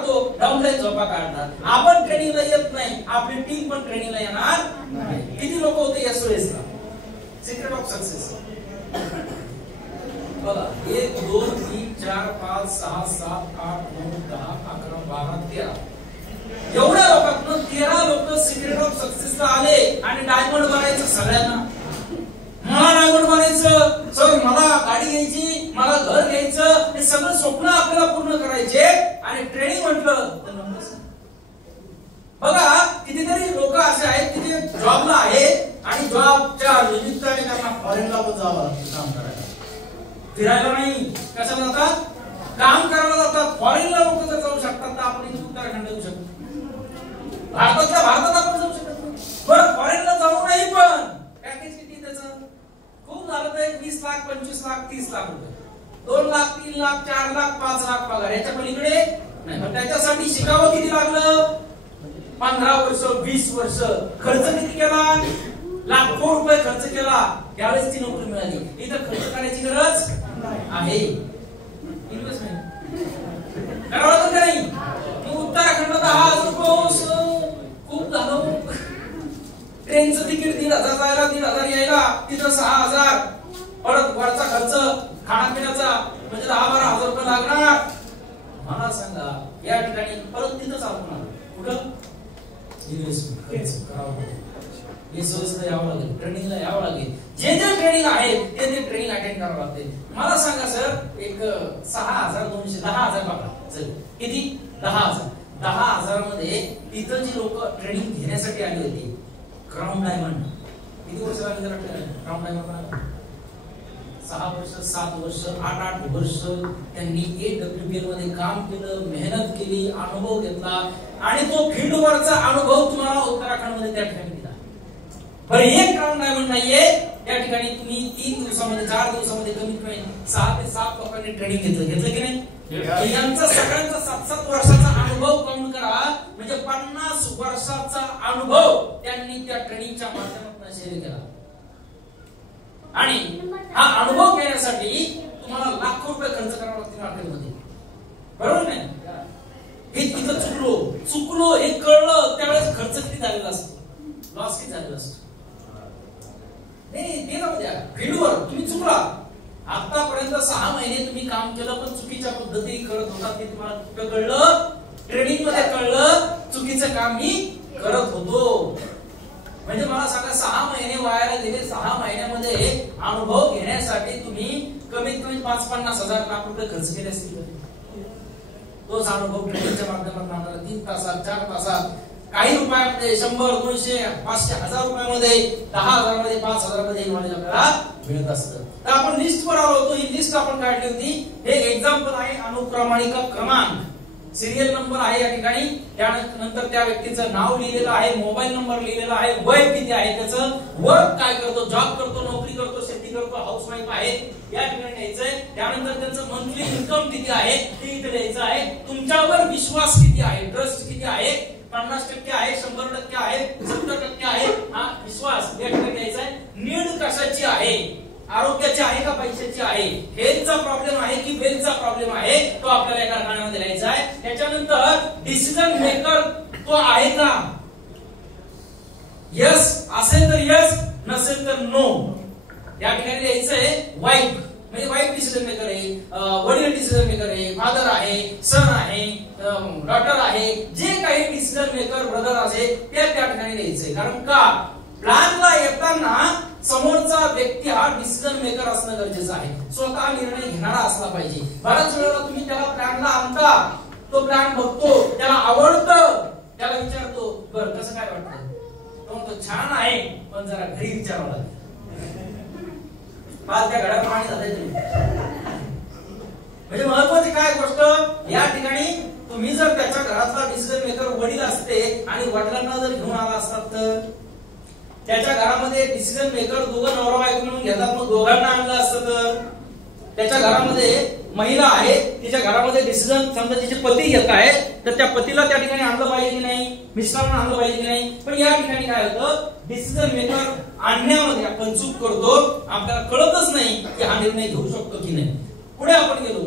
काढतो, डाऊनलाईन झोपा काढणार. आपण ट्रेनिंगला येत नाही, आपली टीम पण ट्रेनिंगला येणार नाही. किती लोक होते या सुरेशला? सिक्रेट ऑफ सक्सेस बघा, 1 2 3 4 5 6 7 8 9 10 11 12 13 एवढ्या लोकांना 13 लोक सिक्रेट ऑफ सक्सेसला आले आणि डायमंड बनायचं सगळ्यांना. मला डायमंड बनायचं, सर मला गाडी घ्यायची, मला घर घ्यायचं, हे सगळं स्वप्न आपल्याला पूर्ण करायचे आणि ट्रेनिंग म्हटलं तर नंबर. बघा कितीतरी लोक असे आहेत की जे जॉबला आहेत आणि जॉबच्या निमित्ताने त्यांना फॉरेनला पण जावं लागतं काम करायला. फिरायला नाही, कशाला जातात? काम करायला जातात. फॉरेनला लोक जर जाऊ शकतात तर आपण इथे उत्तराखंड जाऊ शकतो. भारतातल्या भारतात आपण जाऊ शकत नाही. बरं फॉरेनला जाऊ नाही पण पॅकेज किती त्याचं? खूप झालं तर 20 लाख 25 लाख 30 लाख रुपये, 2 लाख 3 लाख 4 लाख 5 लाख पगार. याच्या पलीकडे नाही. पण त्याच्यासाठी शिकावं किती लागलं? 15 वर्ष 20 वर्ष. खर्च किती केला? लाखो रुपये खर्च केला. त्यावेळेस ती नोकरी मिळाली. इथं खर्च करण्याची गरज आहे. इन्व्हेस्टमेंट करावं लागतं का नाही? उत्तराखंड 10,000 रुपये खूप झालं. ट्रेनचं तिकीट 1,500 जायला 1,500 यायला, तिथं 6,000. परत वरचा खर्च खाण्यापिण्याचा म्हणजे 10-12 हजार रुपये लागणार. मला सांगा या ठिकाणी परत तिथंच आपण कुठं इन्व्हेस्टमेंट करावं लागेल. हे सोयीस्कर यावं लागेल, ट्रेनिंगला यावं लागेल. जे जे ट्रेनिंग आहे ते ट्रेनिंग अटेंड करावं लागते. मला सांगा सर, एक 6,200 10,000 बघा चल किती? 10,000. 10,000 मध्ये तिथं जी लोक ट्रेनिंग घेण्यासाठी आली होती, क्राउन डायमंड किती वर्ष लागली जरा क्राउन डायमंड? 6 वर्ष 7 वर्ष 8 वर्ष त्यांनी AWPL मध्ये काम केलं, मेहनत केली, अनुभव घेतला आणि तो फील्डवरचा अनुभव तुम्हाला उत्तराखंड त्या ठिकाणी दिला. बरं एक क्राउन डायमंड नाहीये त्या ठिकाणी. तुम्ही 3 दिवसामध्ये 4 दिवसामध्ये कमीत कमी 6 ते 7 लोकांनी ट्रेनिंग घेतलं की नाही? यांचा सगळ्यांचा 7-7 वर्षाचा अनुभव काउंट करा, म्हणजे 50 वर्षाचा अनुभव त्यांनी त्या ट्रेनिंगच्या माध्यमातून शेअर केला. आणि हा अनुभव घेण्यासाठी तुम्हाला लाखो रुपये खर्च करावा लागतील मार्केटमध्ये, बरोबर नाही? हे तिथं चुकलो हे कळलं त्यावेळेस खर्च किती झालेला असतो, लॉस किती झालेला असतो. नाही ते जाऊ द्या, फील्डवर तुम्ही चुकला. आतापर्यंत 6 महिने तुम्ही काम केलं पण चुकीच्या पद्धती करत होता. ते तुम्हाला कुठं कळलं? ट्रेनिंग मध्ये कळलं चुकीचं काम मी करत होतो. म्हणजे मला सांगा 6 महिने वाया गेले. 6 महिन्यामध्ये अनुभव घेण्यासाठी तुम्ही कमीत कमी 5-50 हजार लाख रुपये खर्च केले असतील. तोच अनुभव ट्रेनिंगच्या माध्यमातून आपल्याला 3 तासात 4 तासात काही रुपयामध्ये 100, 200, 500, 1000 रुपयामध्ये 10,000 मध्ये 5,000 मध्ये नॉलेज आपल्याला मिळत असतं. तर आपण लिस्ट वर आलो होतो. ही लिस्ट आपण काढली होती. हे एक्झाम्पल आहे अनुक्रमाणिका क्रमांक, सिरियल नंबर आहे या ठिकाणी. त्यानंतर त्या व्यक्तीचं नाव लिहिलेलं आहे, मोबाईल नंबर लिहिलेला आहे, वय किती आहे, त्याचं वर्क काय करतो, जॉब करतो, नोकरी करतो, शेती करतो, हाऊसवाईफ आहे या ठिकाणी द्यायचंय. त्यानंतर त्यांचं मंथली इन्कम किती आहे ते इथे द्यायचं आहे. तुमच्यावर विश्वास किती आहे, ट्रस्ट किती आहे, 50% आहे, 100% आहे, 70% आहे, हा विश्वास या ठिकाणी द्यायचा आहे. नीड कशाची आहे, आरोग्याची आहे का पैशाची आहे, हेल्थचा प्रॉब्लेम आहे की वेल्थचा प्रॉब्लेम आहे, तो आपल्याला एका कारणामध्ये लिहायचा आहे. त्याच्यानंतर डिसिजन मेकर तो आहे का, यस असेल तर यस, नसेल तर नो. या ठिकाणी द्यायचंय. वाईफ म्हणजे वाईफ डिसिजन मेकर आहे, वडील डिसिजन मेकर आहे, फादर आहे, सन आहे, डॉटर आहे, जे काही डिसिजन मेकर ब्रदर असेल त्या ठिकाणी द्यायचंय. कारण का प्लॅनला येताना समोरचा व्यक्ती हा डिसिजन मेकर असणं गरजेचं आहे, स्वतः निर्णय घेणारा असला पाहिजे. बऱ्याच वेळेला तुम्ही त्याला प्लॅनला आणता, तो प्लॅन बघतो, त्याला आवडतं, त्याला विचारतो बरं कसं काय वाटतं, तो म्हणतो छान आहे पण जरा घरी विचारावं लागेल. आज त्या घडाप्रमाणे झालंय तुम्ही. म्हणजे महत्वाची काय गोष्ट या ठिकाणी, तुम्ही जर त्याच्या घरातला डिसिजन मेकर वडील असते आणि वडिलांना जर घेऊन आला असतात तर त्याच्या घरामध्ये डिसिजन मेकर दोघं नवरा बायको म्हणून घेतात, मग दोघांना आणलं असतं तर त्याच्या घरामध्ये महिला आहे, तिच्या घरामध्ये डिसिजन समजा तिचे पती घेत आहे तर त्या पतीला त्या ठिकाणी आणलं पाहिजे की नाही, मिस्टरांना आणलं पाहिजे की नाही. पण या ठिकाणी काय होतं, डिसिजन मेकर आणण्यामध्ये आपण चूक करतो, आपल्याला कळतच नाही की हा निर्णय घेऊ शकतो की नाही. पुढे आपण गेलो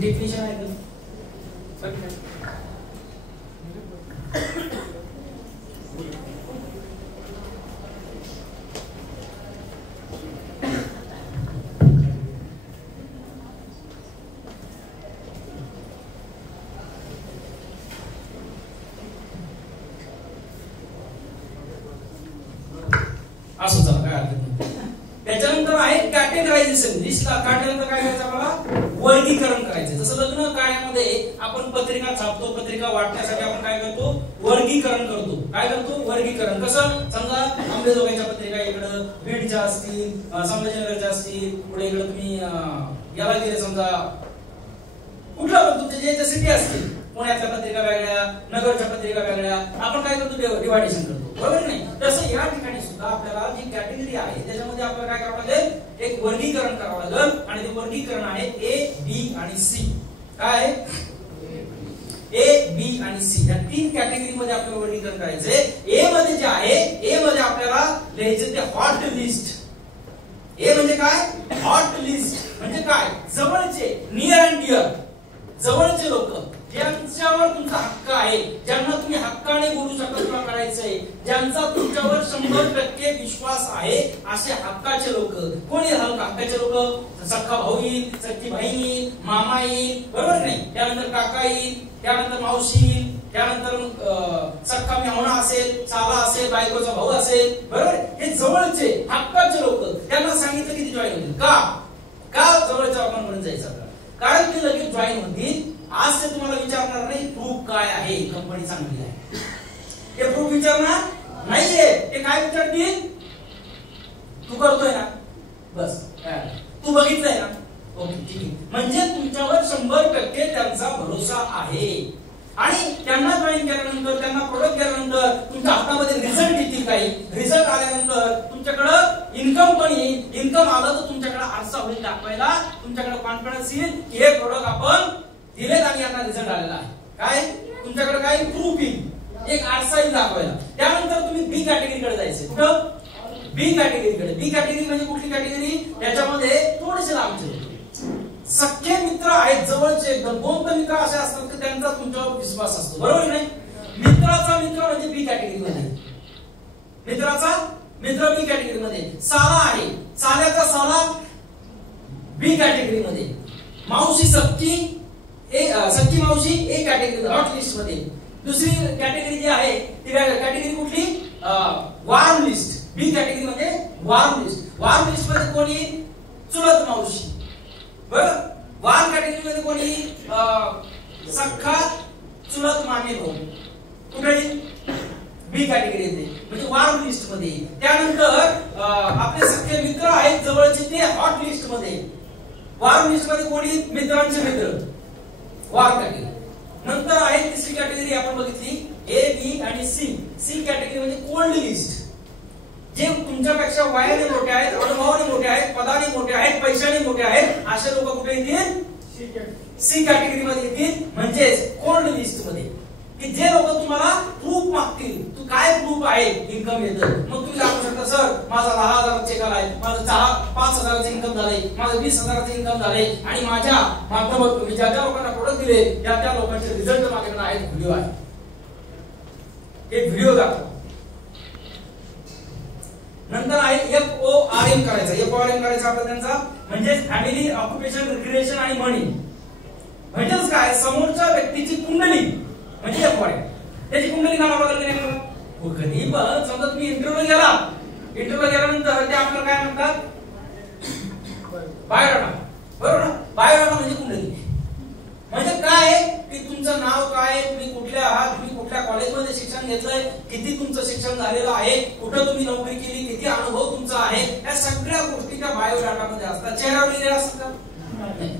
डेफिनेशन आहे का? असं चला काय अर्थ नाही. त्याच्यानंतर आहे कॅटेगरायझेशन. लिस्टला काढल्यानंतर काय करायचं आपल्याला? वर्गीकरण करायचं. जसं लग्न कार्यामध्ये आपण पत्रिका छापतो, पत्रिका वाटण्यासाठी आपण काय करतो? वर्गीकरण करतो. काय करतो? वर्गीकरण. कसं? समजा अंबेजोगाईच्या पत्रिका इकडं बीडच्या असतील, संभाजीनगरच्या असतील, पुढे इकडे तुम्ही याला गेले समजा कुठला पण तुमचे जे सिटी असतील, पुण्यातल्या पत्रिका वेगळ्या, नगरच्या पत्रिका वेगळ्या, आपण काय करतो? डिवायडेशन करतो. बरोबर नाही? तसं या ठिकाणी सुद्धा आपल्याला जी कॅटेगरी आहे त्याच्यामध्ये आपल्याला काय करावं लागेल? एक वर्गीकरण करावं लागेल. आणि ते वर्गीकरण आहे ए, बी आणि सी. काय आहे? ए, बी आणि सी या तीन कॅटेगरी मध्ये आपल्याला वर्गीकरण करायचंय. ए मध्ये जे आहे, ए मध्ये आपल्याला लिहायचं ते हॉट लिस्ट. ए म्हणजे काय? हॉट लिस्ट म्हणजे काय? जवळचे, नियर अँड डिअर, जवळचे लोक, ज्यांच्यावर तुमचा हक्क आहे, ज्यांना तुम्ही हक्काने बोलू शकता, तुला करायचंय, ज्यांचा तुमच्यावर 100% विश्वास आहे, असे हक्काचे लोक. कोणी हक्काचे लोक? सख्खा भाऊ येईल, सख्खी बहीण येईल, मामा येईल, बरोबर नाही? त्यानंतर काका येईल, त्यानंतर मावशी येईल, त्यानंतर सख्खा मेहुणा असेल, साला असेल, बायकोचा भाऊ असेल, बरोबर? हे जवळचे हक्काचे लोक. त्यांना सांगितलं किती जॉईन होतील. का जवळच्या लोकांपर्यंत जायचं? कारण ते लगेच जॉईन होतील. आज ते तुम्हाला विचारणार नाही प्रूफ काय आहे, कंपनी चांगली आहे, ते प्रूफ विचारणार नाहीये. ते काय विचारतील? तू करतोय ना, बस तू बघितलंय ना, ओके ठीक आहे. म्हणजे तुमच्यावर 100% त्यांचा भरोसा आहे. आणि त्यांना जॉईन केल्यानंतर, त्यांना प्रोडक्ट केल्यानंतर तुमच्या हातामध्ये रिझल्ट येतील. काही रिझल्ट आल्यानंतर तुमच्याकडे इन्कम पण येईल. इन्कम आलं तर तुमच्याकडे आरसा होईल दाखवायला, तुमच्याकडे कॉन्फिडन्स येईल की हे प्रोडक्ट आपण दिलेत आणि आता रिझल्ट आलेला आहे. काय तुमच्याकडे काय प्रूफ येईल, एक आरसा येईल दाखवायला. त्यानंतर तुम्ही बी कॅटेगरीकडे जायचे. कुठं? बी कॅटेगरीकडे. बी कॅटेगरी म्हणजे कुठली कॅटेगरी? त्याच्यामध्ये थोडेसे लांबचे सख्खे मित्र आहेत, जवळचे एकदम. दोन तर मित्र असे असतात की त्यांचा तुमच्यावर विश्वास असतो, बरोबर नाही? मित्राचा मित्र म्हणजे बी कॅटेगरी मध्ये. मित्राचा मित्र बी कॅटेगरी मध्ये. साला आहे, साल्याचा साला बी कॅटेगरी मध्ये. मावशी सख्खी, सख्खी मावशी ए कॅटेगरी हॉट लिस्ट मध्ये. दुसरी कॅटेगरी जी आहे ती कॅटेगरी कुठली? Warm list. बी कॅटेगरी मध्ये वॉर्म लिस्ट. वॉर्म लिस्ट मध्ये कोणी? चुलत मावशी, बरं? वॉर्म कॅटेगरी मध्ये कोणी? सख्खा चुलत मामे भाऊ. कुठे? बी कॅटेगरी येते, म्हणजे वॉर्म लिस्ट मध्ये. त्यानंतर आपले सख्खे मित्र आहेत जवळचे, ते हॉट लिस्ट मध्ये. वॉर्म लिस्ट मध्ये कोणी? मित्रांचे मित्र, वॉर्म कॅटेगरी. नंतर आहे तिसरी कॅटेगरी आपण बघितली, ए, बी आणि सी. सी कॅटेगरी म्हणजे कोल्ड लिस्ट. जे तुमच्यापेक्षा वयाने मोठे आहेत, अनुभवाने मोठे आहेत, पदाने मोठे आहेत, पैशाने मोठे आहेत, असे लोक कुठे येतील? C category. सी कॅटेगरी मध्ये येतील, म्हणजेच कोल्ड लिस्ट मध्ये, की जे लोक तुम्हाला प्रूफ मागतील, तू काय प्रूफ आहे इन्कम येतं, मग तुम्ही सांगू शकता सर माझा 10,000 चेक आलाय, माझं 5,000चं इन्कम झालंय, माझं 20,000चं इन्कम झालंय, आणि माझ्या माध्यमातून मी ज्या लोकांना प्रोडक्ट दिले त्या लोकांचे रिझल्ट माझ्याकडे आहेत, व्हिडिओ आहे, एक व्हिडिओ दाखवा. नंतर आहे FORM करायचा. FORM करायचा आपला त्यांचा म्हणजे फॅमिली, ऑक्युपेशन, रिक्रिएशन आणि मनी. म्हणजेच काय, समोरच्या व्यक्तीची कुंडली म्हणजे FORM. त्याची कुंडली काढावं लागेल की नाही? कधी पण समजा तुम्ही इंटरव्ह्यू गेल्यानंतर ते आपल्याला काय म्हणतात, बायोडाटा, बरोबर ना? बायोडाटा म्हणजे कुंडली. म्हणजे काय की तुमचं नाव काय, तुम्ही कुठले आहात, तुम्ही कुठल्या कॉलेजमध्ये शिक्षण घेतलंय, किती तुमचं शिक्षण झालेलं आहे, कुठं तुम्ही नोकरी केली, किती अनुभव तुमचा आहे, या सगळ्या गोष्टी त्या बायोडाटा मध्ये असतात. चेहऱ्यावर लिहिलेलं असतं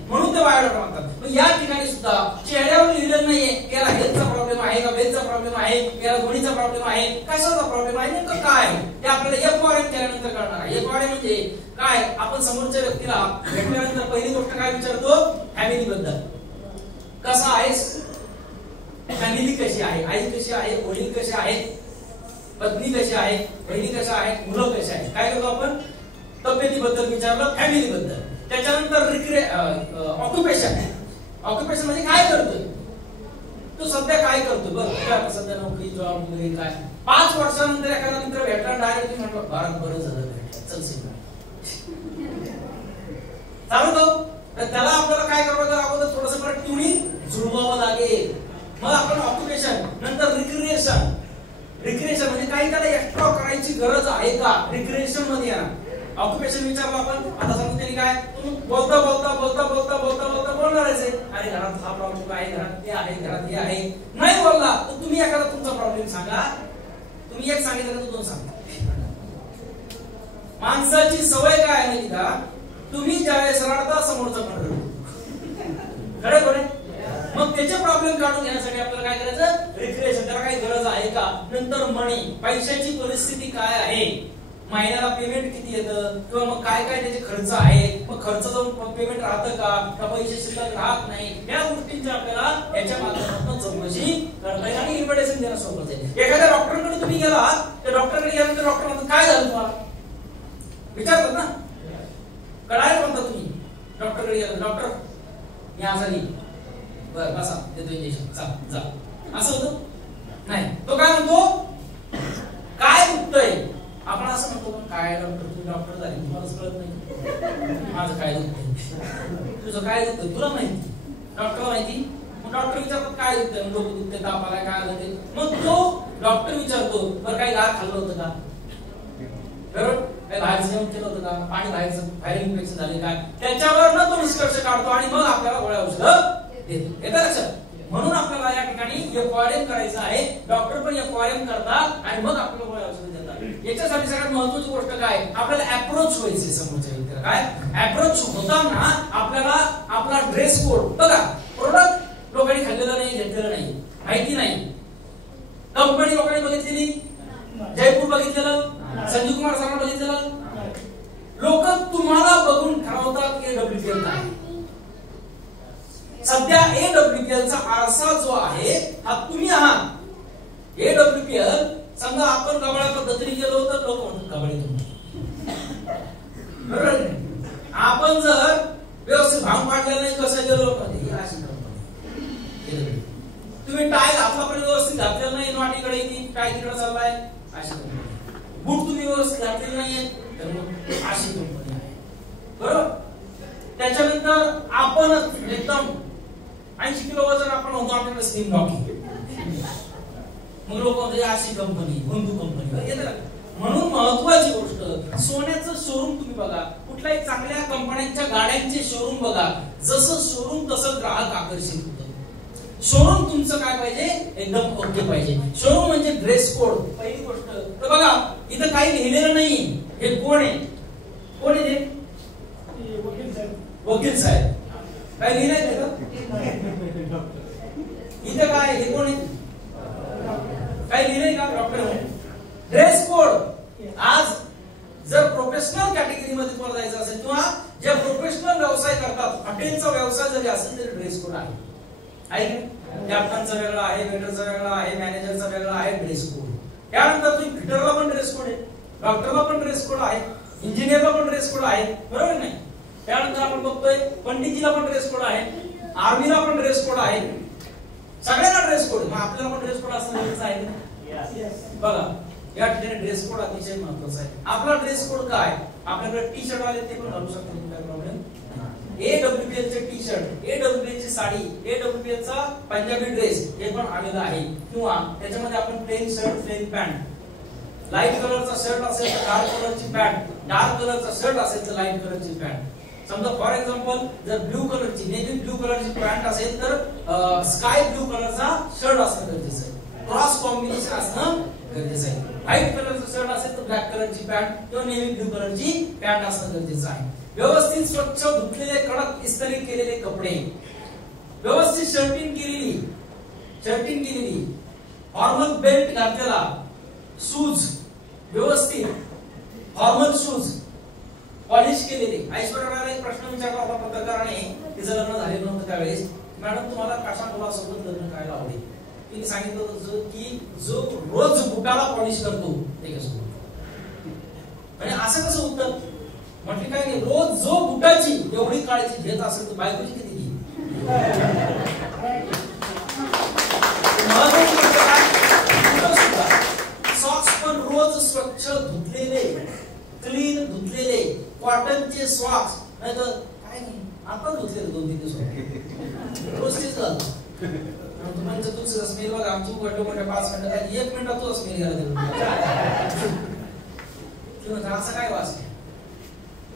म्हणून ते बायोडाटा म्हणतात. या ठिकाणी सुद्धा चेहऱ्यावर लिहिलेलं नाहीये याला हेल्थचा प्रॉब्लेम आहे का, वेल्थचा प्रॉब्लेम आहे, याला दोन्हीचा प्रॉब्लेम आहे, कशाचा प्रॉब्लेम आहे, नेमकं काय ते आपल्याला FORM केल्यानंतर कळणार आहे. FORM म्हणजे काय, आपण समोरच्या व्यक्तीला भेटल्यानंतर पहिली गोष्ट काय विचारतो, फॅमिली बद्दल कसा आहेस, फॅमिली कशी आहे, आई कशी आहे, वडील कसे आहेत, पत्नी कशी आहे, बहिणी कशा आहेत, मुलं कशी आहेत, काय करतो आपण, तब्येतीबद्दल विचारलं, फॅमिली बद्दल. त्याच्यानंतर ऑक्युपेशन. ऑक्युपेशन म्हणजे काय करतोय तू, सध्या काय करतोय, बरं सध्या नोकरी, जॉब वगैरे काय. 5 वर्षानंतर एखादा मित्र भेटला, डायरेक्ट म्हटलं भारत बरं झालं भेटलं, चल चालू तर त्याला आपल्याला काय करावं लागेल, अगोदर थोडंसं परत ट्युनिंग जुळवावं लागेल. मग आपण ऑक्युपेशन, नंतर रिक्रिएशन. रिक्रिएशन म्हणजे काही त्याला एक्स्ट्रा करायची गरज आहे का, रिक्रिएशन मध्ये येणार. ऑक्युपेशन विचारलं आपण, आता समजा त्यांनी काय, तुम्ही बोलता बोलणार आहे, अरे घरात हा प्रॉब्लेम आहे, घरात ते आहे, घरात हे आहे, नाही बोलला तर तुम्ही एखादा तुमचा प्रॉब्लेम सांगा. तुम्ही एक सांगितलं तर 2 सांगा. माणसाची सवय काय आहे माहिती का, तुम्ही ज्यावेळेस रडता समोरचा पण रडतो, खरं. मग त्याचे प्रॉब्लेम काढून घेण्यासाठी आपल्याला काय करायचं, रिक्रिएशन. त्याला काही गरज आहे का. नंतर मनी, पैशाची परिस्थिती काय आहे, महिन्याला पेमेंट किती येतं, किंवा मग काय काय त्याचे खर्च आहे, मग खर्च जाऊन पेमेंट राहतं का पैसे शिल्लक राहत नाही, या गोष्टींची आपल्याला याच्या माध्यमातून चौकशी करता येईल आणि इन्व्हिटेशन देणं सोपं आहे. एखाद्या डॉक्टरकडे तुम्ही गेलात, त्या डॉक्टरकडे गेल्यानंतर डॉक्टर म्हणतात काय झालं तुम्हाला, विचारतात ना, कळायला म्हणता तुम्ही डॉक्टरकडे गेला, डॉक्टर मी आजारी, बरं बसा देतो इंजेक्शन, जा, असं होतं नाही. तो काय म्हणतो, काय दुखतंय, आपण असं म्हणतो काय डॉक्टर, तुम्ही डॉक्टर झाले तुम्हाला कळत नाही माझं काय दुखतंय, तुझं काय दुखतंय तुला माहिती, डॉक्टरला माहिती. मग डॉक्टर विचारतात काय दुखतंय, डोकं दुखतंय, ताप आलाय, काय आलं ते. मग तो डॉक्टर विचारतो बरं काही गार खाल्लं होतं का, बरोबर, काही बाहेरचं जेवण केलं होतं का, पाणी बाहेर इन्फेक्शन झाले काय, त्याच्यावर ना तो निष्कर्ष काढतो आणि मग आपल्याला गोळ्या औषधं देतो. येतं लक्षात. म्हणून आपल्याला या ठिकाणी FORM करायचं आहे. डॉक्टर पण FORM करतात आणि मग आपल्याला गोळ्या औषधं देतात. याच्यासाठी सगळ्यात महत्त्वाची गोष्ट काय, आपल्याला अप्रोच व्हायचे समोरच्या व्यक्तीला. काय अप्रोच होताना आपल्याला आपला ड्रेस कोड बघा, प्रोडक्ट लोकांनी खाल्लेलं नाही, घेतलेलं नाही, माहिती नाही, कंपनी लोकांनी बघितलेली, जयपूर बघितलेलं, संजीव कुमार सरांना बघितलेलं. लोक तुम्हाला बघून ठरवतात की AWPL काय. सध्या AWPL चा आरसा जो आहे हा तुम्ही आहात. AWPL समजा आपण गबाळ्या पद्धतीने गेलो तर लोक म्हणतात गबाळी बरोबर. आपण जर व्यवस्थित भांग पाडलेला नाही कसं गेलो तुम्ही टाय घातला पण व्यवस्थित घातलेला नाही, वाटीकडे की टाय तिकडे चाललाय अशी कंपनी. बूट तुम्ही व्यवस्थित घातलेले नाहीये तर मग अशी कंपनी आहे बरोबर. त्याच्यानंतर आपण एकदम 80 किलो वजन आपण होतो, आपल्याला स्लिम डॉकी, मग लोक म्हणतात अशी कंपनी, बंधू कंपनी. म्हणून महत्वाची गोष्ट, सोन्याचं शोरूम तुम्ही बघा, कुठल्याही चांगल्या कंपन्यांच्या गाड्यांचे शोरूम बघा, जसं शोरूम तसं ग्राहक आकर्षित होतं. शोरूम तुमचं काय पाहिजे, एकदम ओके पाहिजे. शोरूम म्हणजे ड्रेस कोड पहिली गोष्ट. तर बघा इथं काही लिहिलेलं नाही, हे कोण आहे, कोण आहे ते, वकील साहेब. काय लिहिलंय इथं काय, हे कोण आहे, काय लिहिलंय का, डॉक्टर. ड्रेस कोड आज जर प्रोफेशनल कॅटेगरी मध्ये तुम्हाला जायचं असेल किंवा जे प्रोफेशनल व्यवसाय करतात, हॉटेलचा व्यवसाय जरी असेल तरी ड्रेस कोड आहे. कॅप्टनचा वेगळा आहे, वेटरचा वेगळा आहे, मॅनेजरचा वेगळा आहे ड्रेस कोड. त्यानंतर तुम्ही फिटरला पण ड्रेस कोड आहे, डॉक्टरला पण ड्रेस कोड आहे, इंजिनियरला पण ड्रेस कोड आहे, बरोबर नाही? त्यानंतर आपण बघतोय पंडितजीला पण ड्रेस कोड आहे, आर्मीला पण ड्रेस कोड आहे, सगळ्यांना ड्रेस कोड. मग आपल्याला पण ड्रेस कोड असणं गरजेचं आहे. बघा या ठिकाणी ड्रेस कोड अतिशय महत्त्वाचा आहे. आपला ड्रेस कोड काय? आपल्याकडे टी शर्ट आले ते पण घालू शकतो, काय प्रॉब्लेम. AWPL चे टी शर्ट, AWPL ची साडी, AWPL चा पंजाबी ड्रेस हे पण आलेला आहे. किंवा त्याच्यामध्ये आपण plain shirt, plain pant, light कलरचा शर्ट असेल तर डार्क कलरची पॅन्ट, डार्क कलरचा शर्ट असेल तर लाईट कलरची पॅन्ट. समजा फॉर एक्झाम्पल जर ब्लू कलरची, नेव्ही ब्लू कलरची पॅन्ट असेल तर स्काय ब्लू कलरचा शर्ट असणं गरजेचं आहे. क्रॉस कॉम्बिनेशन असणं गरजेचं आहे. व्हाईट कलरचा शर्ट असेल तर ब्लॅक कलरची पॅन्ट किंवा नेव्ही ब्लू कलरची पॅन्ट असणं गरजेचं आहे. व्यवस्थित स्वच्छ धुतलेले, कडक इस्त्री केलेले कपडे, व्यवस्थित शर्टिंग केलेली, फॉर्मल बेल्ट घातलेला, शूज व्यवस्थित, फॉर्मल शूज पॉलिश केलेले. ऐश्वर्या रायला एक प्रश्न विचारला होता पत्रकाराने, तिचं लग्न झालेलं नव्हतं त्यावेळेस. मॅडम तुम्हाला कशा मुलासोबत लग्न करायला आवडेल? तिने सांगितलं होतं की जो रोज बुटाला पॉलिश करतो त्याच्यासोबत. आणि असं कसं उत्तर म्हटलं? काय नाही, रोज जो बुटाची एवढी काळजी घेत असेल तर बायकोची किती घे. सॉक्स पण रोज स्वच्छ धुतलेले, क्लीन धुतलेले, कॉटनचे सॉक्स, नाही तर काय नाही आता धुतलेले 2-3 दिवस रोज तेच घालतो. तुम्हाला तुझं स्मेल बघा, आमची मोठ्या 5 मिनिटात 1 मिनिटात तो स्मेल घालतो. असं काय वास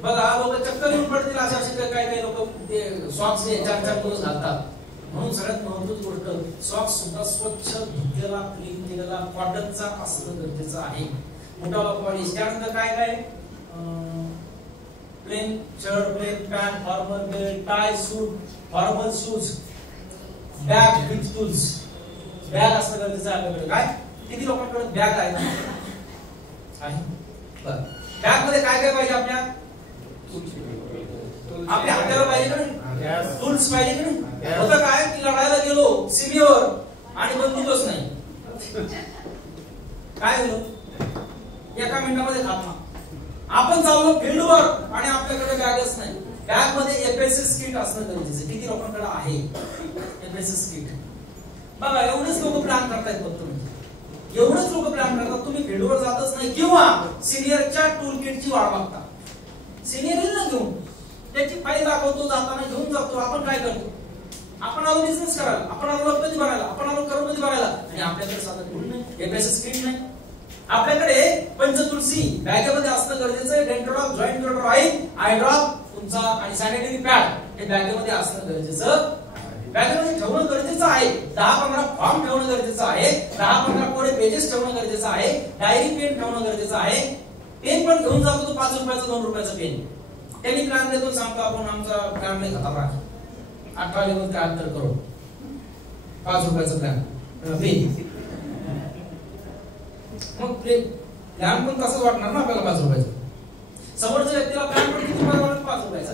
बघा, लोक चक्कर येऊन पडतील असे काही लोक ते सॉक्स 4-4 दिवस घालतात. म्हणून सगळ्यात महत्त्वाची गोष्ट, सॉक्स सुद्धा स्वच्छ धुतलेला, क्लीन केलेला, कॉटनचा असणं गरजेचं आहे. बुटाला पॉलिश. त्यानंतर काय plain shirt, plain pant, formal belt, tie, suit, formal shoes, bag with tools. Bag असणं गरजेचं आहे आपल्याकडे. काय किती लोकांकडे बॅग आहे? बॅग मध्ये काय काय पाहिजे? आपल्या हाताला पाहिजे का नाही? टूल्स पाहिजे का नाही? होतं काय की लढायला गेलो सीमेवर आणि बंदूकच नाही, काय झालं? एका मिनिटामध्ये खात्मा. आपण चाललो फील्डवर आणि आपल्याकडे बॅगच नाही. बॅग मध्ये एफएसएस किट असणं गरजेचं. किती लोकांकडे आहे एफएसएस किट? बघा एवढेच लोक प्लॅन करतायत. फक्त एवढेच लोक प्लॅन करतात, तुम्ही फील्डवर जातच नाही. किंवा सिनियरच्या टूल किटची वाट बघता. सिनियर येईल ना घेऊन, त्याची फाईल दाखवतो, जाताना घेऊन जातो. आपण काय करतो? आपण आलो बिझनेस करायला, आपण आलो लखपती बघायला, आपण आलो करोडपती बघायला, आणि आपल्याकडे साधा टूल नाही, एफएसएस किट नाही. आपल्याकडे पंचतुलसी बॅगेमध्ये असणं गरजेचं आहे. डेंटोड्रॉप, जॉईंट क्लोराईड, आय ड्रॉप तुमचा आणि सॅनिटरी पॅड हे बॅगेमध्ये असणं गरजेचं. बॅगेमध्ये ठेवणं गरजेचं आहे. 10-15 फॉर्म ठेवणं गरजेचं आहे. 10-15 कोडे पेजेस ठेवणं गरजेचं आहे. डायरी पेन ठेवणं गरजेचं आहे. पेन पण घेऊन जातो तो 5 रुपयाचा 2 रुपयाचा पेन. त्यांनी प्लॅन देतो, सांगतो आपण आमचा प्लॅन नाही खाता राखी 18 लेवल 73 करोड 5 रुपयाचा प्लॅन पेन. मग प्लॅन पण तसंच वाटणार ना आपल्याला 5 रुपयाचा. समोरच्या व्यक्तीला प्लॅन पण किती रुपयाचा वाटत? 5 रुपयाचा.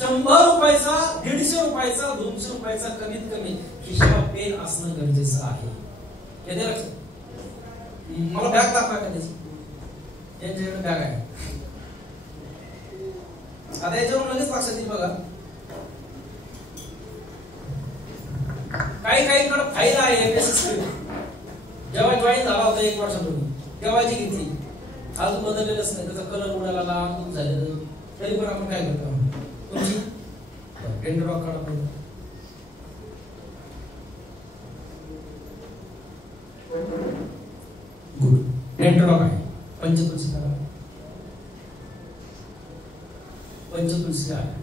100 रुपयाचा, 150 रुपयाचा, 200 रुपयाचा कमीत कमी खिशाला पेन असणं गरजेचं आहे. येते लक्षात? मला बॅग दाखवा का त्याची? यांच्याकडे बॅग आहे. आता याच्यावर लगेच लक्षात येईल बघा. काही फाईल आहे एफएसएस किट. जेव्हा जॉईन झाला होता 1 वर्षापूर्वी तेव्हाची घेतली, अजून बदललेलंच नाही. त्याचा कलर उडाला, लांब झालेलं, तरी पण आपण काय करतो? तुमची डेंटोड्रॉप काढा पाहिजे. गुड. डेंटोड्रॉप आहे. पंचतुलसी काढा. पंचतुलसी आहे.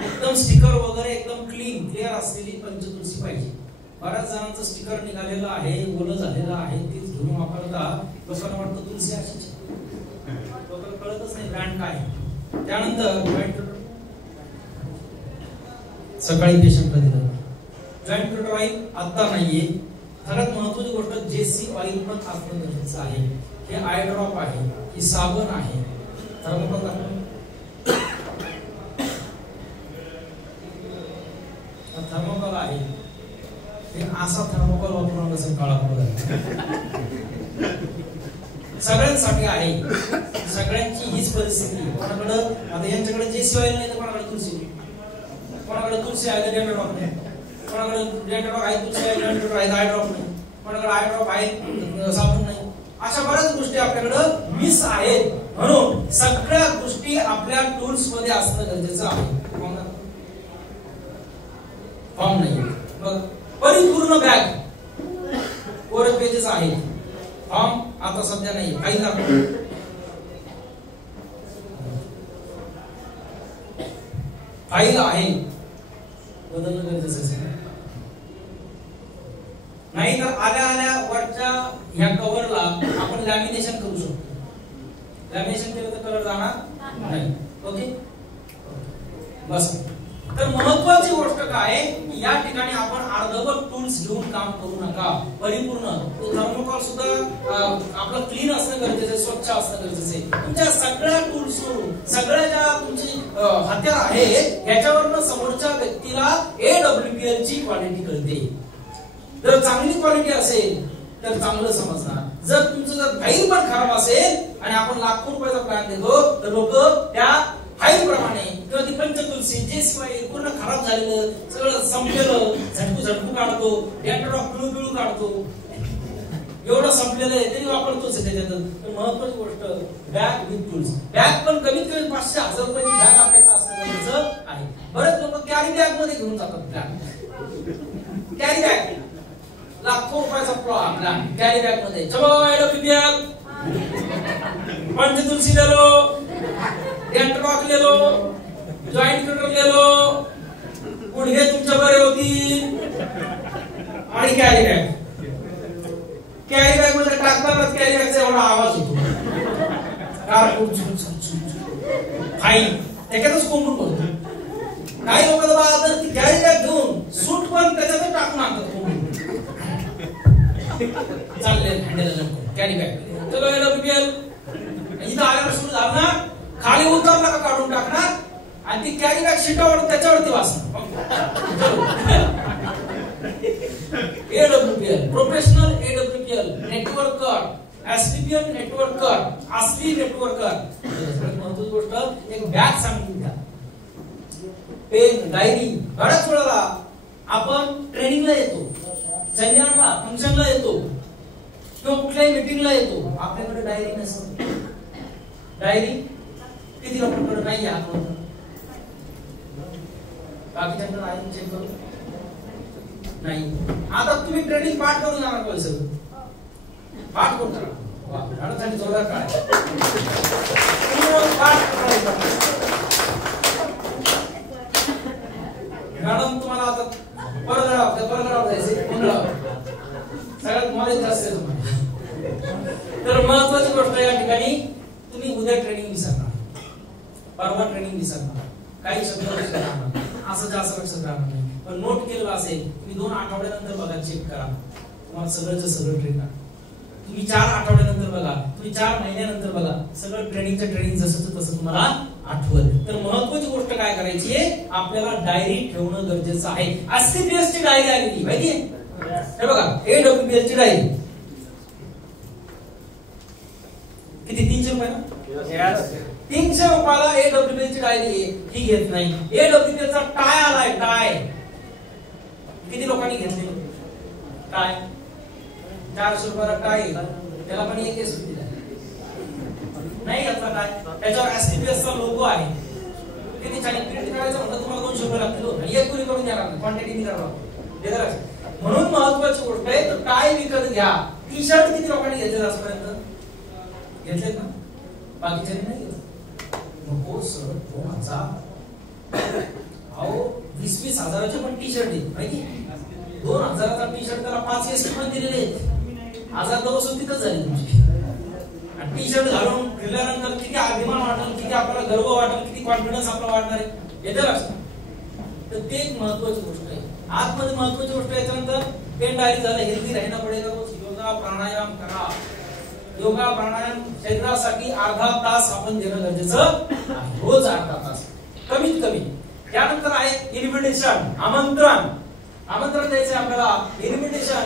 एकदम स्टिकर वगैरे एकदम क्लीन क्लिअर असलेली पंचतुलसी पाहिजे. बऱ्याच जणांचं स्टिकर निघालेलं आहे, ओलं झालेलं आहे, तेच घेऊन वापरता. लोकांना वाटतं तुलसी अशीच, लोकांना कळतच नाही ब्रँड काय. त्यानंतर सकाळी पेशंटला दिलं जॉईंट क्लोराईड आता नाहीये. सगळ्यात महत्त्वाची गोष्ट जेसी ऑइल पण असणं गरजेचं आहे. हे आय ड्रॉप आहे, ही साबण आहे, थर्मोकॉल दाखव, थर्मोकॉल आहे, हे असा थर्मोकॉल वापरून कसं काळा पडला सगळ्यांसाठी आहे, सगळ्यांची हीच परिस्थिती. कोणाकडे आता यांच्याकडे जे शिवाय नाही तर कोणाकडे तुळशी, कोणाकडे तुळशी आहे तर डेंड्रॉप नाही, कोणाकडे डेंड्रॉप आहे तुळशी आहे, डेंड्रॉप आहे आय ड्रॉप नाही, कोणाकडे आय ड्रॉप आहे साबण नाही. अशा बऱ्याच गोष्टी आपल्याकडे मिस आहेत. म्हणून सगळ्या गोष्टी आपल्या टूल्स मध्ये असणं गरजेचं आहे. फॉर्म नाही बघ, परिपूर्ण बॅग कोर पेजेस आहेत, फॉर्म आता सध्या नाही. काही दाखव, फाईल आहे, बदलणं गरजेचं नाही तर आल्या आल्या वरच्या ह्या कव्हरला आपण लॅमिनेशन करू शकतो. लॅमिनेशन केलं तर कलर जाणार नाही. ओके बस. तर महत्वाची गोष्ट काय, या ठिकाणी आपण अर्धवट टूल्स घेऊन काम करू नका. परिपूर्ण थर्मोकॉल सुद्धा आपलं क्लीन असणं गरजेचं आहे, स्वच्छ असणं गरजेचं आहे. तुमच्या सगळ्या टूल्स सगळ्या ज्या तुमची हत्यार आहे याच्यावरनं समोरच्या व्यक्तीला AWPL ची क्वालिटी कळते. जर चांगली क्वालिटी असेल तर चांगलं समजणार. जर तुमचं जर फाईल पण खराब असेल आणि आपण लाखो रुपयाचा प्लॅन देतो तर लोक त्या फाईल प्रमाणे किंवा ती पंचतुलसी जे शिवाय पूर्ण खराब झालेलं सगळं संपलेलं झटकू काढतो, डेंड्रॉप पिळू काढतो, एवढं संपलेलं आहे तरी वापरतोच त्याच्यात. तर महत्वाची गोष्ट बॅग विथ टूल्स. बॅग पण कमीत कमी 500-1000 रुपयाची बॅग आपल्याकडे असणं गरजेचं आहे. बरेच लोक कॅरी बॅग मध्ये घेऊन जातात प्लॅन. कॅरी बॅग लाखो रुपयाचा प्लॅन कॅरी बॅग मध्ये. चलो AWPL पंचतुलसी ले लो, डेंड्रॉप ले लो, जॉइंट कटर ले लो, गुडघे तुमचे बरे होतील. आणि कॅरी बॅग, कॅरी बॅग मध्ये टाकतानाच कॅरी बॅगचा एवढा आवाज होतो, फाईल त्याच्यातच कोंबून बोलतो. काही लोक तर ती कॅरी बॅग घेऊन सूट पण त्याच्यातच टाकून आणतात कोंबून. चालले हँडल कॅरी बॅग. चलो AWPL इथं आल्यावर सुरू झालं ना, खाली उतरला का काढून टाकणार आणि ती कॅरी बॅग शिटावर त्याच्यावरती वाचणार. AWPL professional AWPL networker, STPL networker, असली नेटवर्कर. महत्वाची गोष्ट एक बॅग सांगतो द्या, पेन डायरी. बऱ्याच वेळेला आपण ट्रेनिंगला येतो, सेमिनारला फंक्शनला येतो किंवा कुठल्याही मीटिंगला येतो, आपल्याकडे डायरी नसते. डायरी किती लोकांकडे नाही आहे, बाकीच्यांकडे आहे चेक करू नाही. आता तुम्ही ट्रेनिंग पाठ करून जाणार पाहिजे, सगळं पाठ करून जाणार. जोरदार काय मॅडम तुम्हाला आता परगराव जायचे सगळ्यात नॉलेज जास्त आहे तुम्हाला. तर महत्वाची गोष्ट या ठिकाणी, तुम्ही उद्या ट्रेनिंग विसरणार, परवा ट्रेनिंग विसरणार, काही शब्द लक्षात राहणार, असं जास्त लक्षात राहणार नाही. पण नोट केलेलं असेल तुम्ही 2 आठवड्यानंतर बघा, चेक करा, तुम्हाला सगळंच सगळं ट्रेन. तुम्ही 4 आठवड्यानंतर बघा, तुम्ही 4 महिन्यानंतर बघा, सगळं ट्रेनिंग जसं तसं तुम्हाला आठवल. तर महत्वाची गोष्ट काय करायची आहे, आपल्याला डायरी ठेवणं गरजेचं आहे. STPS ची डायरी आलेली माहितीये, हे बघा AWPL ची डायरी किती 300 रुपये ना, 300 रुपयाला AWPL ची डायरी आहे. ही घेत नाही. AWPL चा टाय आलाय, टाय किती लोकांनी घेतले? टाय 400 रुपयाला टाय, त्याला पण एक केस दिला नाही घेतला. काय त्याच्यावर STPS चा लोगो आहे. किती छान प्रिंट करायचं म्हणलं तुम्हाला 200 रुपये लागतील. एक कुणी करून देणार नाही, क्वांटिटी नाही करावं. म्हणून महत्वाची गोष्ट आहे, तर टाय विकत घ्या. टी शर्ट किती लोकांनी घेतले आजपर्यंत? घेतलेत ना, बाकीच्यांनी नाही घेतलं. नको सर 2000 अहो 20-20 हजाराचे पण टी शर्ट आहे माहिती. 2000चा टी शर्ट त्याला 5 ST पण दिलेले आहेत. 1000 दिवस तिथंच झाली तुमची. टी शर्ट घालून फिरल्यानंतर किती अभिमान वाटेल, किती आपल्याला गर्व वाटेल, किती कॉन्फिडन्स आपला वाढणार आहे येते लक्षात. तर ते एक महत्वाची गोष्ट आहे. आतमध्ये महत्वाची गोष्ट याच्यानंतर पेन डायरी झालं, हेल्दी राहणं पडेगा, योगा प्राणायाम करा. योगा प्राणायाम शरीरासाठी अर्धा तास आपण देणं गरजेचं आहे, रोज अर्धा तास कमीत कमी. त्यानंतर आहे इन्व्हिटेशन, आमंत्रण. आमंत्रण द्यायचं आपल्याला. इन्व्हिटेशन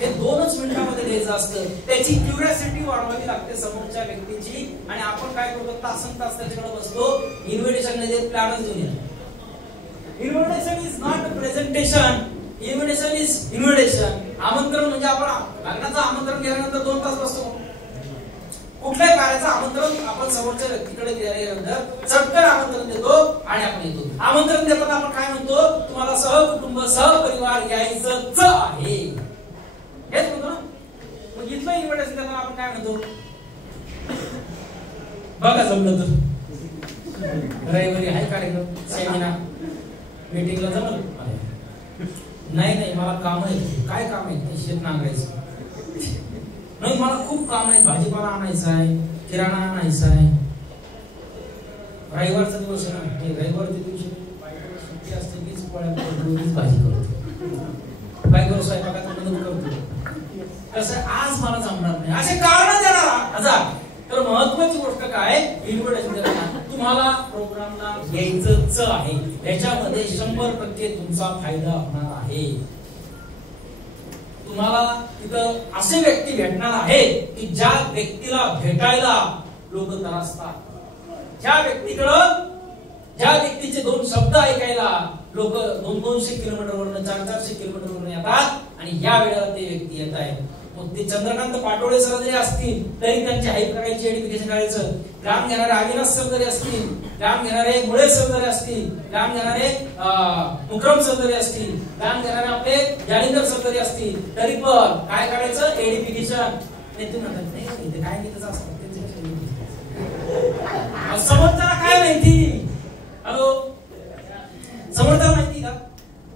हे 2च मिनिटांमध्ये द्यायचं असतं. त्याची क्युरिओसिटी वाढवावी लागते समोरच्या व्यक्तीची. आणि आपण काय करतो, तासन तास त्याच्याकडे बसतो, इन्व्हिटेशन नाही देत, प्लॅनच देऊन येतो. Invitation is not a presentation, invitation is invitation. आमंत्रण म्हणजे आपण लग्नाचं आमंत्रण गेल्यानंतर 2 तास बसतो. कुठल्याही कार्याचं आमंत्रण आपण समोरच्या व्यक्तीकडे गेल्यानंतर चटकन आमंत्रण देतो आणि आपण येतो. आमंत्रण देताना आपण काय म्हणतो, तुम्हाला सहकुटुंब सहपरिवार यायचंच आहे, हेच म्हणतो ना. मग इथलं इन्व्हिटेशन देताना आपण काय म्हणतो, बघा जमलं तर रविवारी आहे कार्यक्रम, सेमिनार, मीटिंगला जमलं नाही, मला काम आहे. काय काम आहे, शेत नांगरायचं नाही, मला खूप काम आहे, भाजीपाला आणायचा आहे, किराणा आणायचा आहे. रविवारचा दिवस आहे ना, रविवारच्या दिवशी सुट्टी असते, मीच पोळ्या भाजी करतो, काय करू स्वयंपाकात मदत करतो. कसं आज मला जमणार नाही असे कारण देणारा हजार. तर महत्वाची गोष्ट काय, इन्व्हिटेशन देताना तुम्हाला प्रोग्रामला यायचंच आहे, याच्यामध्ये 100% तुमचा फायदा होणार आहे. तुम्हाला तिथं असे व्यक्ती भेटणार आहे की ज्या व्यक्तीला भेटायला लोक त्रासतात, ज्या व्यक्तीचे 2 शब्द ऐकायला लोक 200 किलोमीटरवरून 400 किलोमीटरवरून येतात. आणि या वेळेला ते व्यक्ती येत आहेत. मग ते चंद्रकांत पाटोळे सर जरी असतील तरी त्यांची हाईप करायची, एडिफिकेशन करायचं. काम घेणारे अविनाश सर जरी असतील, काम घेणारे मुळे सर जरी असतील, काम घेणारे मुक्रम सर जरी असतील, काम घेणारे आपले जालिंदर सर जरी असतील, तरी पण काय करायचं, एडिफिकेशन. ते म्हणतात नाही इथे काय घेतच असतं, समोरच्याला काय माहिती. हॅलो, समोरच्याला माहिती का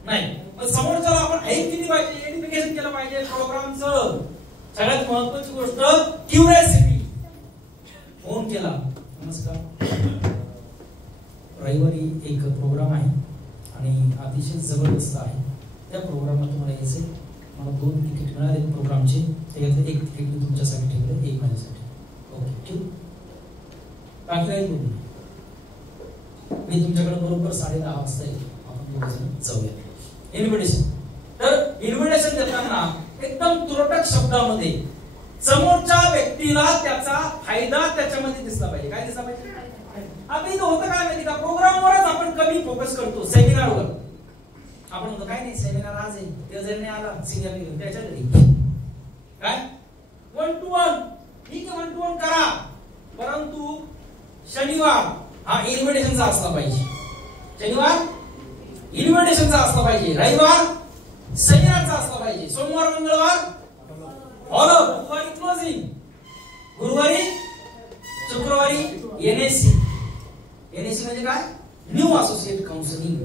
नाही. मग समोरच्याला आपण हाईप किती पाहिजे, एडिफिकेशन केलं पाहिजे प्रोग्रामचं. सगळ्यात महत्वाची गोष्ट क्युरिओसिटी. फोन केला, नमस्कार, रविवारी एक प्रोग्राम आहे आणि अतिशय जबरदस्त आहे, त्या प्रोग्रामला तुम्हाला यायचे, मला 2 तिकीट मिळाले प्रोग्रामचे, त्याच्यातलं 1 तिकीट मी तुमच्यासाठी ठेवलं, 1 माझ्यासाठी. ओके, ठीक. बाकी काही बोलू, मी तुमच्याकडे बरोबर 10:30 वाजता येईल, आपण जाऊया. इन्व्हिटेशन. तर इन्व्हिटेशन देताना एकदम तुरटक शब्दामध्ये समोरच्या व्यक्तीला त्याचा फायदा त्याच्यामध्ये दिसला पाहिजे. काय दिसला पाहिजे, आपण इथं होतं काय माहिती का, प्रोग्रामवरच आपण कमी फोकस करतो, सेमिनारवर. आपण म्हणतो काय नाही, सेमिनार आज आहे, ते जर नाही आला सिनियर त्याच्या घरी काय 1 to 1 ठीक आहे, 1 to 1 करा, परंतु शनिवार हा इन्व्हिटेशनचा असला पाहिजे. शनिवार इन्व्हिटेशनचा असला पाहिजे, रविवार सेमिनारचा असला पाहिजे, सोमवार मंगळवार फॉलो, बुधवारी क्लोजिंग, गुरुवारी शुक्रवारी एनएससी. एनएससी म्हणजे काय, न्यू असोसिएट काउन्सिलिंग.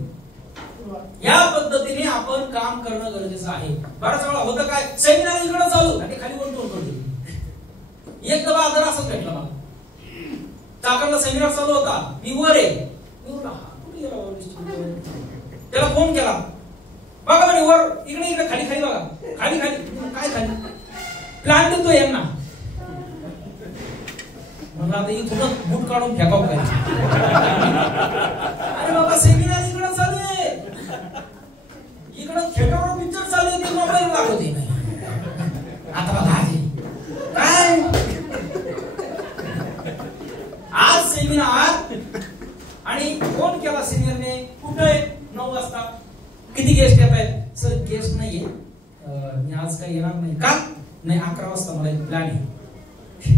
या पद्धतीने आपण काम करणं गरजेचं आहे. बराच वेळा होतं काय, सेमिनार इकडे चालू आणि खाली वन करतो. एक दबा आदर असंच भेटला मला, चाकणला सेमिनार चालू होता, मी वर आहे, कुठे गेला, त्याला फोन केला, बघा म्हणे वर, इकडे खाली खाली बघा, खाली खाली काय खाली, प्लॅन देतो यांना. म्हणलं आता इथून बूट काढून फेकाव काय. अरे बाबा सेमिनार इकडे चालू आहे, इकडे थिएटरवर पिक्चर चालू आहे, ते मोबाईल दाखवते नाही. आता बघा काय आज सेमिनार, आणि फोन केला सिनियरने, कुठे 9 वाजता, किती गेस्ट येत आहेत, सर गेस्ट नाहीये, मी आज काही येणार नाही. का नाही, 11 वाजता मला एक प्लॅन आहे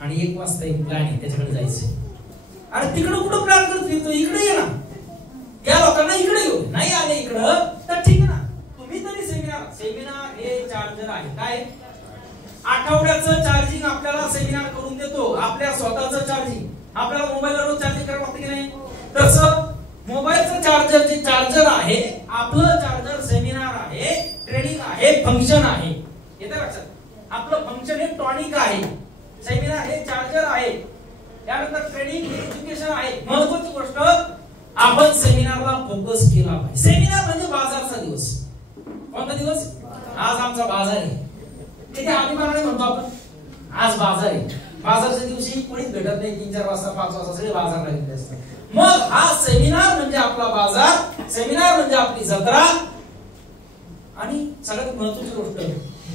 आणि 1 वाजता एक प्लॅन आहे, त्याच्याकडे जायचं. अरे तिकडे कुठं प्लॅन करत, इकडे ये ना, या लोकांना इकडे येऊ, नाही आले इकडं तर ठीक आहे ना, तुम्ही तरी सेमिनार हे चार्जर आहे. काय आठवड्याचं चार्जिंग आपल्याला सेमिनार करून देतो, आपल्या स्वतःचं चार्जिंग. आपल्याला मोबाईलवर चार्जिंग करावं लागतं की नाही, तसं मोबाईलचं चार्जर जे चार्जर आहे, आपलं चार्जर सेमिनार आहे, ट्रेनिंग आहे, फंक्शन आहे. येतं लक्षात, आपलं फंक्शन हे टॉनिक आहे, सेमिनार हे चार्जर आहे, त्यानंतर ट्रेनिंग हे एज्युकेशन आहे. महत्वाची गोष्ट, आपण सेमिनारला फोकस केला पाहिजे. सेमिनार म्हणजे बाजारचा दिवस. कोणता दिवस, आज आमचा बाजार आहे, तिथे अभिमानाने म्हणतो आपण आज बाजार आहे, बाजारच्या दिवशी कोणीच भेटत नाही, 3-4 वाजता 5 वाजता सगळे बाजारला गेलेले असतात। मग हा सेमिनार म्हणजे आपला बाजार, सेमिनार म्हणजे आपली जत्रा। आणि सगळ्यात महत्त्वाची गोष्ट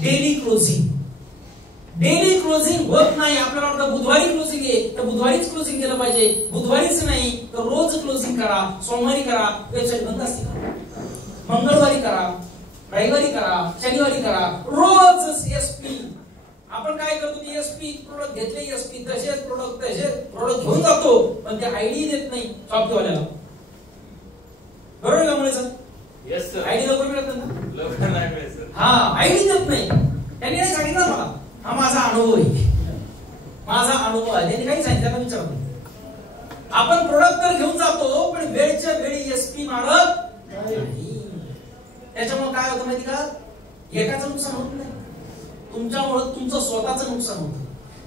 डेली क्लोजिंग। डेली क्लोजिंग होत नाही, आपल्याला वाटतं बुधवारी क्लोजिंग आहे तर बुधवारीच क्लोजिंग केलं पाहिजे, बुधवारीच नाही तर रोज क्लोजिंग करा, सोमवारी करा, वेबसाईट बंद असते का, मंगळवारी करा, रविवारी करा, शनिवारी करा, रोज एसपी। आपण काय करतो, एसपी प्रोडक्ट घेतले, एसपी तसेच प्रोडक्ट घेऊन जातो, पण ते आयडी देत नाही शॉपकीवाल्याला, बरोबर का मुळे सर? Yes sir. आयडी लवकर मिळत नाही ना, लवकर नाही मिळत सर। हा, आयडी देत नाही, त्यांनी नाही सांगितलं मला, हा माझा अनुभव आहे, माझा अनुभव आहे, त्यांनी काही सांगितलं विचारतो। आपण प्रोडक्ट तर घेऊन जातो पण वेळच्या वेळी एसपी मारत नाही, त्याच्यामुळे काय होतं माहिती का, एकाचं नुकसान होत नाही, तुमच्यामुळे तुमचं स्वतःचं नुकसान होतं,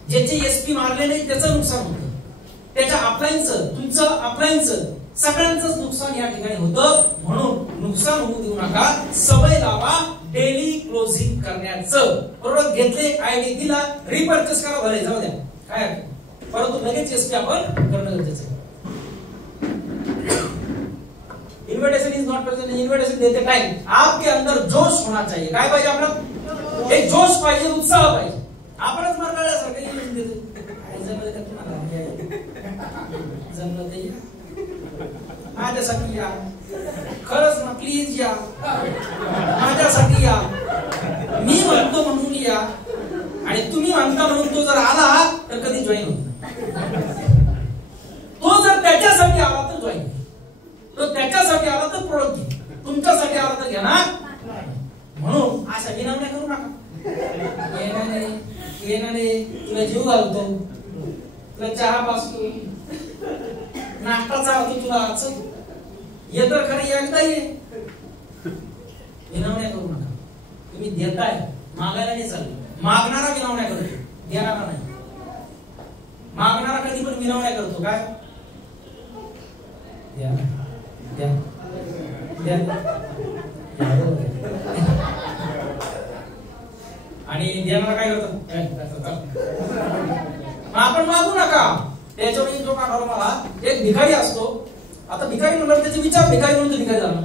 ज्याचे एसपी मारले नाही त्याचं नुकसान होतं, त्याच्या अपलायन्सचं, तुमचं अपलायन्सचं, सगळ्यांचंच नुकसान या ठिकाणी होतं। म्हणून नुकसान होऊ देऊ नका, सवय लावा डेली क्लोजिंग करण्याचं। प्रोडक्ट घेतले, आयडी दिला, रिपर्चेस करा, भले जाऊ द्या काय, परंतु लगेच एसपी आपण करणं गरजेचं आहे। Invitation is not present, invitation देते टाइम आपके अंदर जोश होना चाहिए। काय पाहिजे आपलं, एक जोश पाहिजे, उत्साह पाहिजे। आपणच मारण्यासारखं इन्विटेशन देतो, काय जमलं का तुम्हाला, जमलं ते माझ्यासाठी या, खरंच ना प्लीज या, माझ्यासाठी या, मी म्हणतो म्हणून या, आणि तुम्ही म्हणता म्हणून तो जर आला तर कधी जॉईन होत नाही, तो जर त्याच्यासाठी आला तर जॉईन, तो त्याच्यासाठी आला तर प्रोडक्ट घे, तुमच्यासाठी आला तर घेणार। म्हणून अशा विनवण्या करू नका, येणारे तुला जीव घालतो, तुला चहा पाचतो, नाश्ता चालतो तुला, ये तर खरं एकदा ये, विनवण्या करू नका। तुम्ही देताय, मागायला नाही चालले, मागणारा विनवण्या करतो, देणारा नाही। मागणारा कधी पण विनवण्या करतो, काय द्या द्या द्या, आणि देणारा काय करतो, आपण मागू नका। त्याच्यामुळे जो काढला मला एक भिकारी असतो, आता भिकारी म्हणलं त्याचे विचार, भिकारी म्हणून तो भिकारी झाला,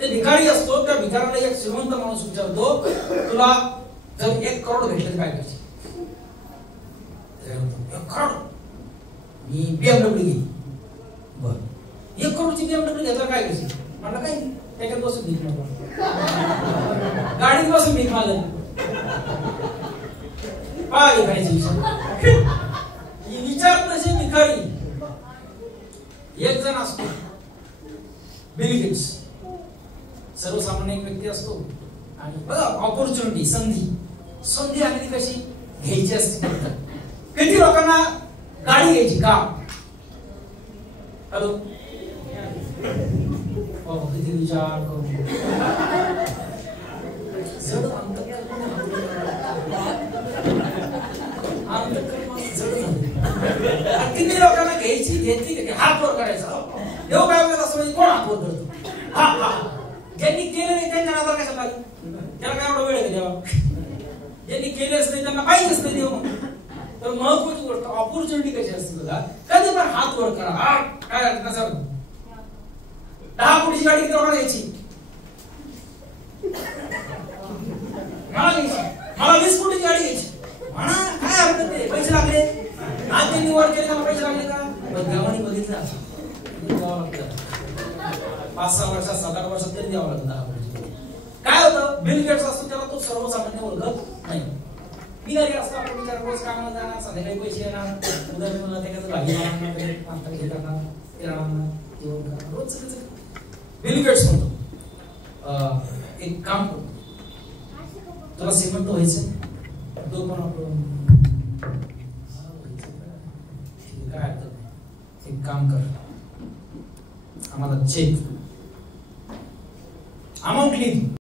ते भिकारी असतो, त्या भिकाऱ्याला एक श्रीमंत माणूस विचारतो, तुला जर 1 करोड भेटले तर काय करायचे, 1 करोड, मी BMW घेईन, बर 1 करोडची BMW घेतला काय करायची, म्हणलं काय त्याच्यात बसून भीक मागतो, गाडीत बसून भीक मागत, काय भिकारीचे विचार तसे भिकारी। एक जण असतो बिल गेट्स, सर्वसामान्य एक व्यक्ती असतो, आणि बघा ऑपॉर्च्युनिटी, संधी आली कशी घ्यायची असते। किती लोकांना गाडी घ्यायची का, हॅलो किती विचार करू, किती लोकांना घ्यायची, घेतली, हात वर करायचा, देव काय होत असं, कोण हात वर करतो, हा हा, ज्यांनी केलं नाही त्यांच्या नादाला कशाला लागेल, त्याला काय एवढा वेळ आहे देवा, ज्यांनी केलेच नाही त्यांना पाहिजेच नाही देव। तर महत्वाची गोष्ट ऑपॉर्च्युनिटी कशी असते बघा, कधी पण हात वर करा, काय कसं 10 कोटीची गाडी किती लोकांना घ्यायची, मला 20 कोटीची गाडी घ्यायची, म्हणा काय हरकत आहे, पैसे लागले, आज त्यांनी वर केले का पैसे लागले का, गावाने बघितलं द्यावं लागतं, 5-6 वर्षात 7-8 वर्षात तरी द्यावं लागतं 10 कोटी। काय होतं, बिल गेट्स असतो त्याला तो सर्वसामान्य ओळखत नाही, बिगारी असतो, आपण विचार रोज कामाला जाणार, संध्याकाळी पैसे येणार, उद्या मला त्याच्यात भाजी मागणार, हे करणार, किराणा जेवण करणार, रोज बिल गेट्स म्हणतो एक काम करतो, तुला श्रीमंत व्हायचं, तो पण आपण काय हरकत नाही, एक काम कर, आम्हाला चेक अमाऊंट लिह,